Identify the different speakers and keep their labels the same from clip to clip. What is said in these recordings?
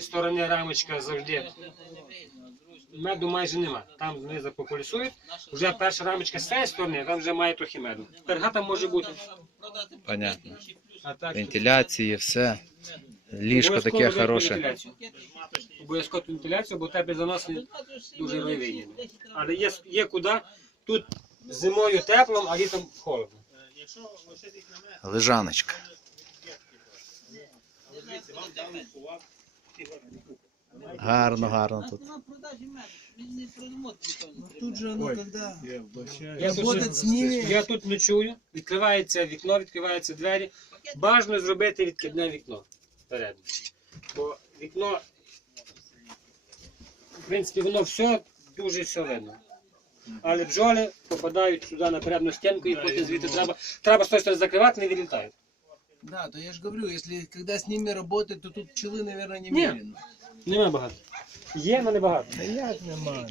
Speaker 1: сторони рамочка завжди. Меду майже нема. Там знизу популісують. Вже перша рамочка з цієї сторони, там вже має трохи меду. Перга там може бути.
Speaker 2: Понятно.
Speaker 1: А так,
Speaker 2: Вентиляції, все. Ліжко таке хороше.
Speaker 1: вентиляцію. Обов'язково вентиляцію, бо тебе занос не дуже райвий. Але є, є куди. Тут зимою тепло, а літом холодно.
Speaker 2: Лежаночка. Гарно, гарно тут.
Speaker 3: Тут же оно когда
Speaker 1: Я тут,
Speaker 3: работать с ними,
Speaker 1: я тут ночую, відкривається вікно, відкриваються двері. Бажано зробити відкидне вікно вперед. Бо вікно, в принципі, воно все дуже все видно. Але бджоли попадають сюди на передню стінку і потім звідти треба, треба сторони закривати, не вилітають.
Speaker 3: Да, то я же говорю, если когда с ними работать, то тут пчелы, наверное,
Speaker 1: Не.
Speaker 3: немерено.
Speaker 1: Нема багато. Є, але не багато.
Speaker 3: Да як нема?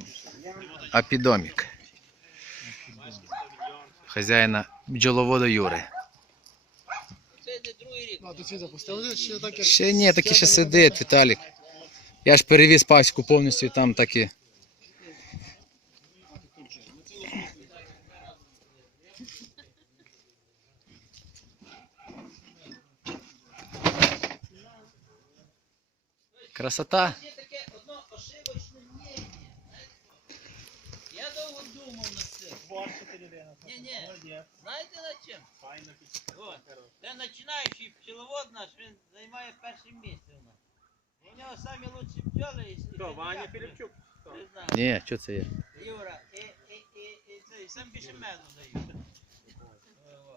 Speaker 2: Апідомік. Хазяїна бджоловода Юри.
Speaker 4: А, ти ці запустили ще так, як
Speaker 2: Ще ні, таки ще сидить, Віталік. Я ж перевіз пасіку повністю там таки. Красота.
Speaker 5: Я довго думав над цим. Ні, ні. Знаєте над чим? От. Це починаючий пчеловод наш, він займає перше місце у нас. У нього самі лучші бджоли. і-
Speaker 1: Хто,
Speaker 5: і-
Speaker 1: Ваня
Speaker 5: я-
Speaker 1: Філіпчук?
Speaker 5: Не знаю.
Speaker 2: Ні, що це є?
Speaker 5: Юра, і, і, і, і, це, і сам більше меду дають.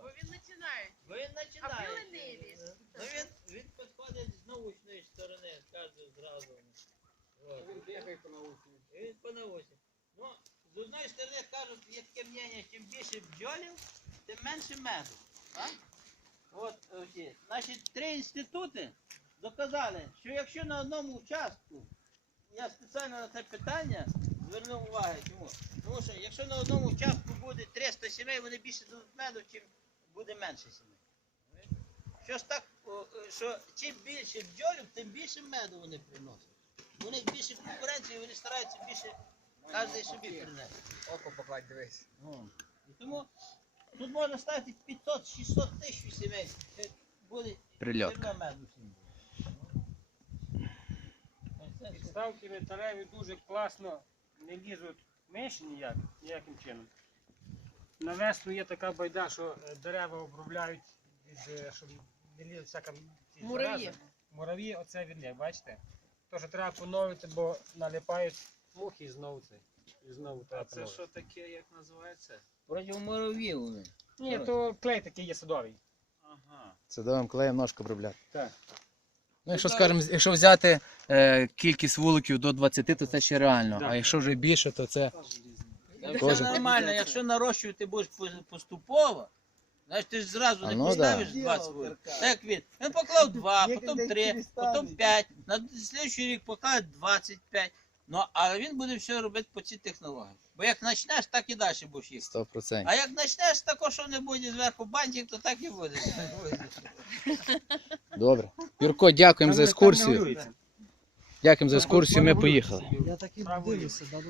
Speaker 6: Бо він починає.
Speaker 5: Бо він
Speaker 6: А
Speaker 5: починає. От. І Він по науці. Ну, з одної сторони кажуть, є таке мнення, чим більше бджолів, тим менше меду. Так? От, оці. Значить, три інститути доказали, що якщо на одному участку, я спеціально на це питання звернув увагу, чому? Тому що якщо на одному участку буде 300 сімей, вони більше дадуть меду, чим буде менше сімей. Що ж так, о, що чим більше бджолів, тим більше меду вони приносять. У них більше конкуренції, вони стараються більше кожен собі принести.
Speaker 4: око покладь, дивись.
Speaker 5: Ну, І тому тут можна ставити 500-600 тисяч сімей. Це буде
Speaker 2: Прильотка.
Speaker 5: меду всім.
Speaker 1: Підставки металеві дуже класно не лізуть миші ніяк, ніяким чином. На весну є така байда, що е, дерева обробляють від, е, щоб не лізуть всяка ці
Speaker 6: Мурав'ї.
Speaker 1: Мурав'ї, оце від них, бачите? Тож треба поновити, бо налипають мухи і знову це. І знову треба поновити.
Speaker 4: таке, як називається?
Speaker 5: Мурав'їв вони.
Speaker 1: Ні, то клей такий є садовий.
Speaker 4: Ага.
Speaker 2: Садовим клеєм ножку обробляти.
Speaker 1: Так.
Speaker 2: Ну, якщо скажемо, якщо взяти е, кількість вуликів до 20, то це ще реально. А якщо вже більше, то це.
Speaker 5: Це
Speaker 2: Кожен.
Speaker 5: нормально, якщо нарощувати будеш поступово, значить ти ж зразу
Speaker 2: А
Speaker 5: не
Speaker 2: ну
Speaker 5: поставиш
Speaker 3: да.
Speaker 5: 20 вуликів. Так він. Він поклав 2, потім 3, потім 5, на слідчий рік покладе 25. Ну, але він буде все робити по цій технології. Бо як почнеш, так і далі будеш їхати.
Speaker 2: 100%.
Speaker 5: А як почнеш такого, що не буде зверху бантик, то так і буде.
Speaker 2: Добре. Юрко, дякуємо за екскурсію. Дякуємо за екскурсію, ми поїхали.
Speaker 3: Я так і дивлюся, да, да,